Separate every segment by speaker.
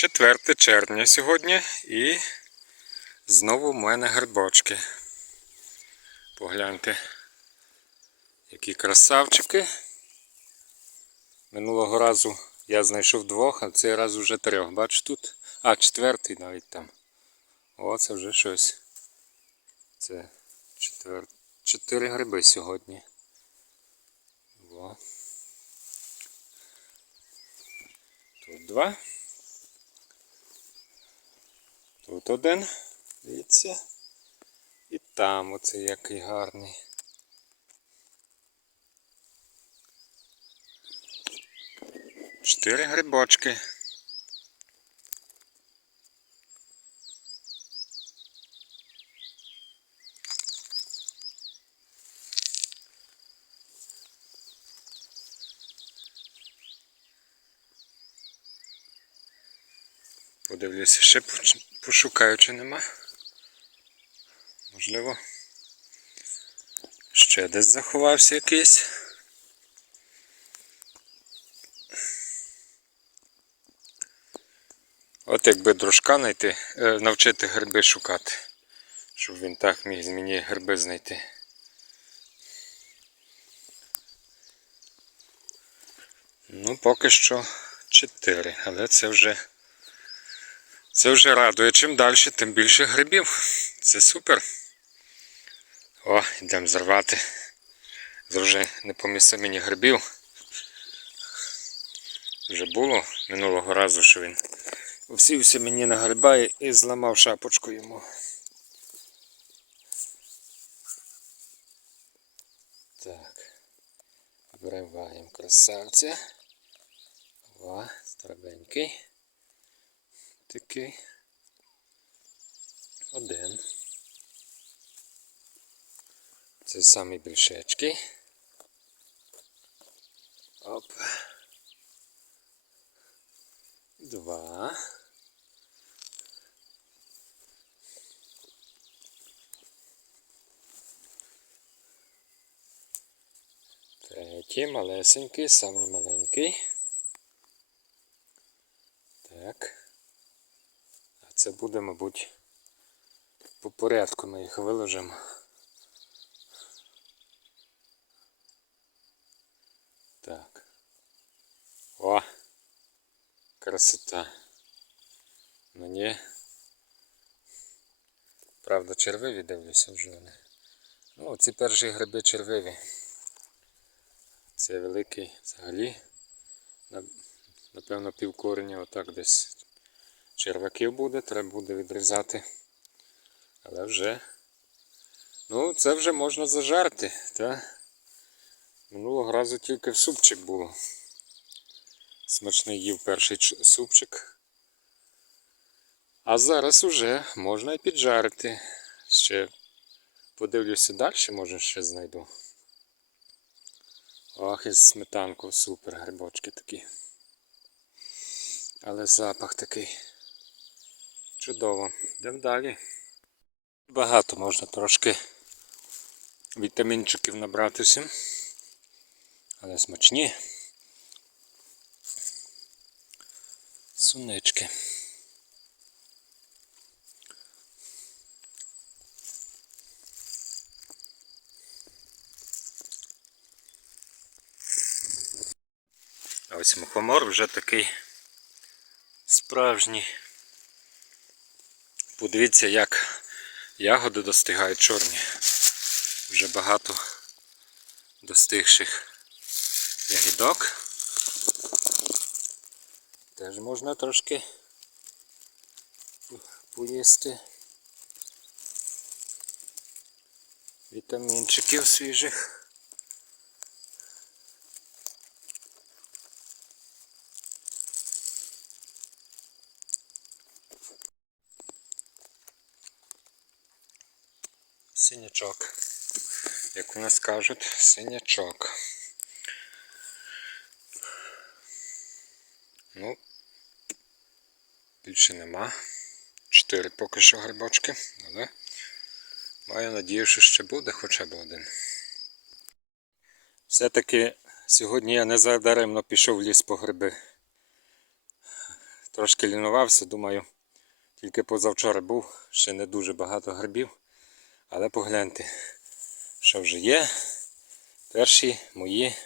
Speaker 1: 4 червня сьогодні і знову в мене грибочки. Погляньте, які красавчики. Минулого разу я знайшов двох, а цей раз вже трьох. Бач тут. А, четвертий навіть там. О, це вже щось. Це четвер... чотири гриби сьогодні. О. Тут два. Тут один. Дивіться. І там оцей який гарний. Чотири грибочки. Подивлюся, ще пошукаю, чи нема. Можливо. Ще десь заховався якийсь. От якби дружка знайти, е, навчити гриби шукати, щоб він так міг мені гриби знайти. Ну, поки що 4, але це вже це вже радує. Чим далі, тим більше грибів. Це супер. О, йдемо зривати. Вже не помісце мені грибів. Вже було минулого разу, що він всівся мені на гриба і- зламав шапочку йому. Так. Вириваємо красавця. О, здоровенький. Такий. Один. Це самий більшечкий. Оп. Два. Третій, малесенький, самий маленький. Так. А це буде, мабуть, по порядку ми їх виложимо. Так. О! Красота. Ну ні. Правда, червиві дивлюся вже вони. Ну, ці перші гриби червиві. Це великий взагалі. Напевно, півкореня отак десь черваків буде, треба буде відрізати. Але вже. Ну, це вже можна зажарти, та? Минулого разу тільки в супчик було. Смачний їв перший супчик. А зараз уже можна і піджарити. Ще подивлюся далі, може ще знайду. Ох, із сметанку супер грибочки такі. Але запах такий. Чудово. Йдемо далі. Багато можна трошки вітамінчиків набратися. Але смачні. Сунички. Ось мухомор вже такий справжній. Подивіться, як ягоди достигають чорні. Вже багато достигших ягідок. Теж можна трошки поїсти вітамінчиків свіжих. Синячок. Як у нас кажуть, синячок. Ну, більше нема. Чотири поки що грибочки, але маю надію, що ще буде хоча б один. Все-таки сьогодні я не задаремно пішов в ліс по гриби. Трошки лінувався, думаю, тільки позавчора був, ще не дуже багато грибів. Але погляньте, що вже є. Перші мої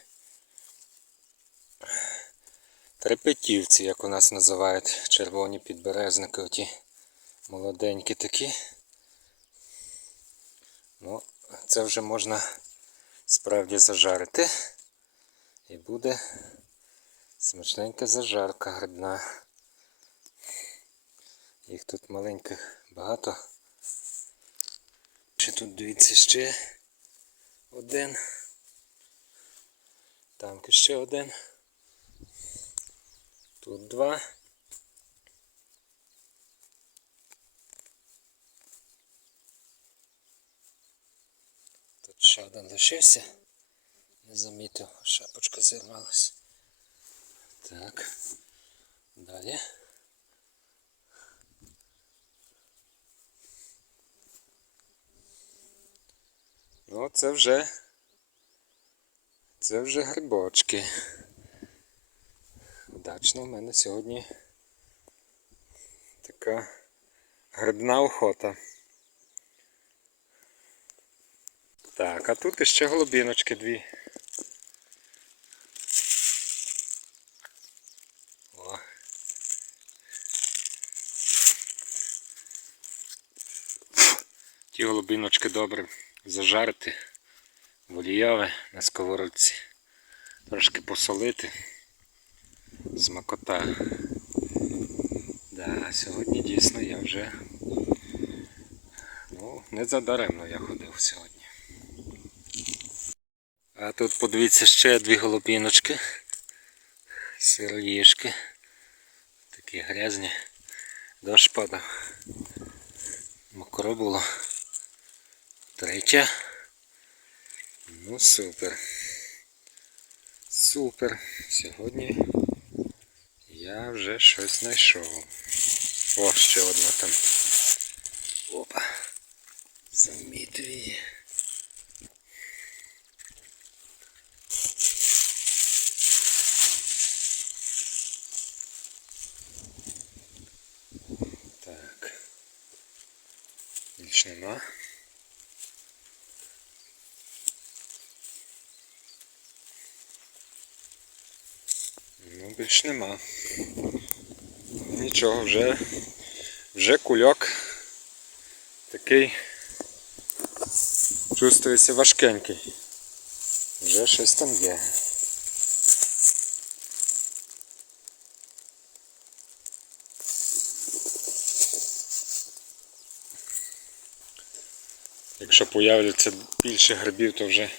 Speaker 1: трепетівці, як у нас називають, червоні підберезники, оті молоденькі такі. Ну, це вже можна справді зажарити. І буде смачненька зажарка грибна. Їх тут маленьких багато. Ще тут дивіться ще один. Там ще один. Тут два. Тут ще один лишився. Не замітив, шапочка зірвалась. Так. Далі. Ну, це вже. Це вже грибочки. Удачно в мене сьогодні така грибна охота. Так, а тут іще голубіночки дві. О. Ті голубіночки добре зажарити в оліяве на сковородці. Трошки посолити. Смакота. Да, сьогодні дійсно я вже ну, не задаремно я ходив сьогодні. А тут подивіться ще дві голубіночки. Сироїшки. Такі грязні. Дощ падав. Мокро було. Третя. Ну супер. Супер. Сьогодні я вже щось знайшов. О, ще одна там. Опа. Замітив. Так. Більш нема. Ну, більш нема. Нічого, вже, вже кульок такий чувствується важкенький. Вже щось там є. Якщо появляться більше грибів, то вже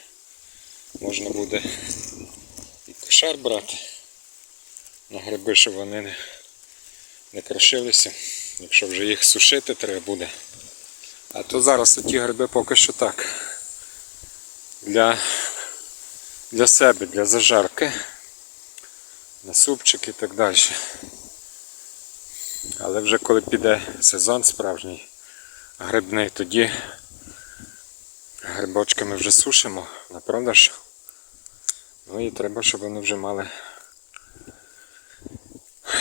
Speaker 1: можна буде і кошар брати на гриби, щоб вони не, не крашилися. Якщо вже їх сушити треба буде. А то зараз ті гриби поки що так. Для, для себе, для зажарки, на супчик і так далі. Але вже коли піде сезон справжній грибний, тоді грибочки ми вже сушимо на продаж. Ну і треба, щоб вони вже мали,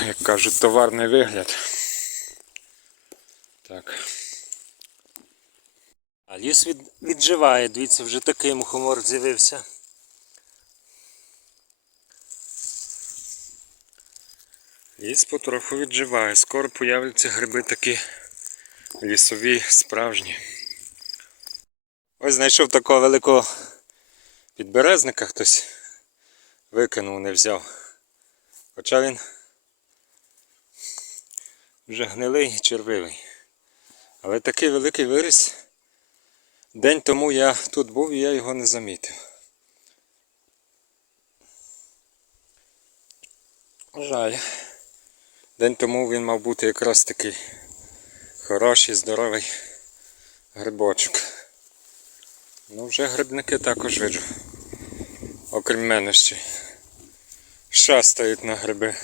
Speaker 1: як кажуть, товарний вигляд. Так. А ліс від, відживає, дивіться, вже такий мухомор з'явився. Ліс потроху відживає. Скоро появляться гриби такі лісові, справжні. Ось знайшов такого великого підберезника хтось викинув, не взяв. Хоча він вже гнилий, і червивий. Але такий великий виріс. День тому я тут був і я його не замітив. Жаль. День тому він мав бути якраз такий хороший, здоровий грибочок. Ну вже грибники також виджу. Окрім мене ще. Шастають на гриби.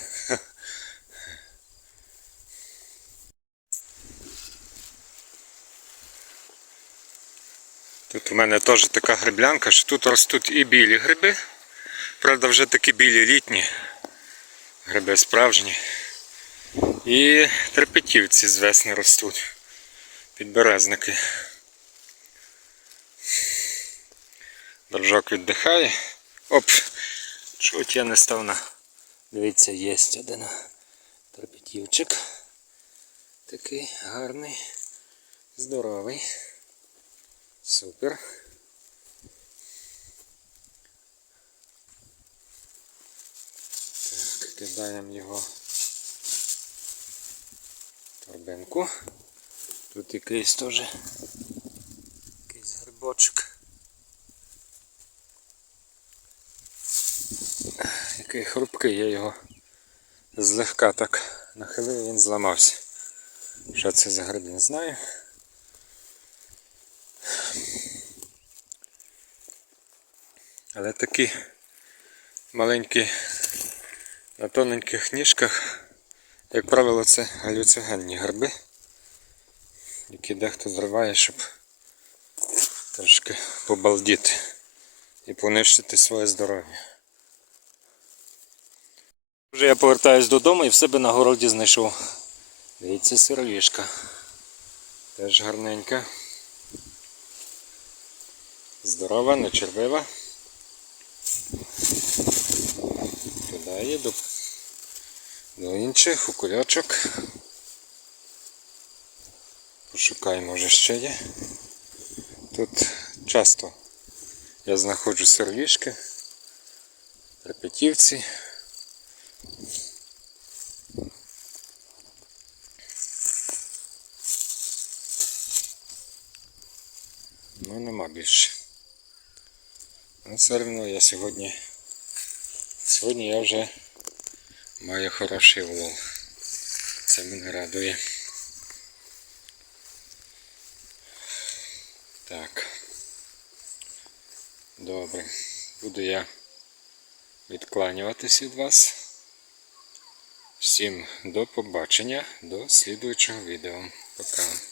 Speaker 1: У мене теж така гриблянка, що тут ростуть і білі гриби. Правда, вже такі білі літні. Гриби справжні. І терпетівці з весни ростуть. Підберезники. Держак віддихає. Оп! Чуть я не став на. Дивіться, є один терпетівчик. Такий гарний, здоровий. Супер. Так, кидаємо його торбинку. Тут якийсь теж якийсь грибочок. Який хрупкий, я його злегка так нахилив, він зламався. Що це за гриби, не знаю. Але такі маленькі на тоненьких ніжках, як правило, це галюцигенні гриби, які дехто зриває, щоб трошки побалдіти і понищити своє здоров'я. Вже я повертаюсь додому і в себе на городі знайшов. Дивіться, сировішка. Теж гарненька. Здорова, не червива. Туди є до, інших у кульочок. Пошукай, може ще є. Тут часто я знаходжу сировішки, репетівці. Ну нема більше. Ну, все одно я сьогодні. Сьогодні я вже маю хороший улов. Це мене радує. Так. Добре. Буду я відкланюватись від вас. Всім до побачення, до слідуючого відео. Пока.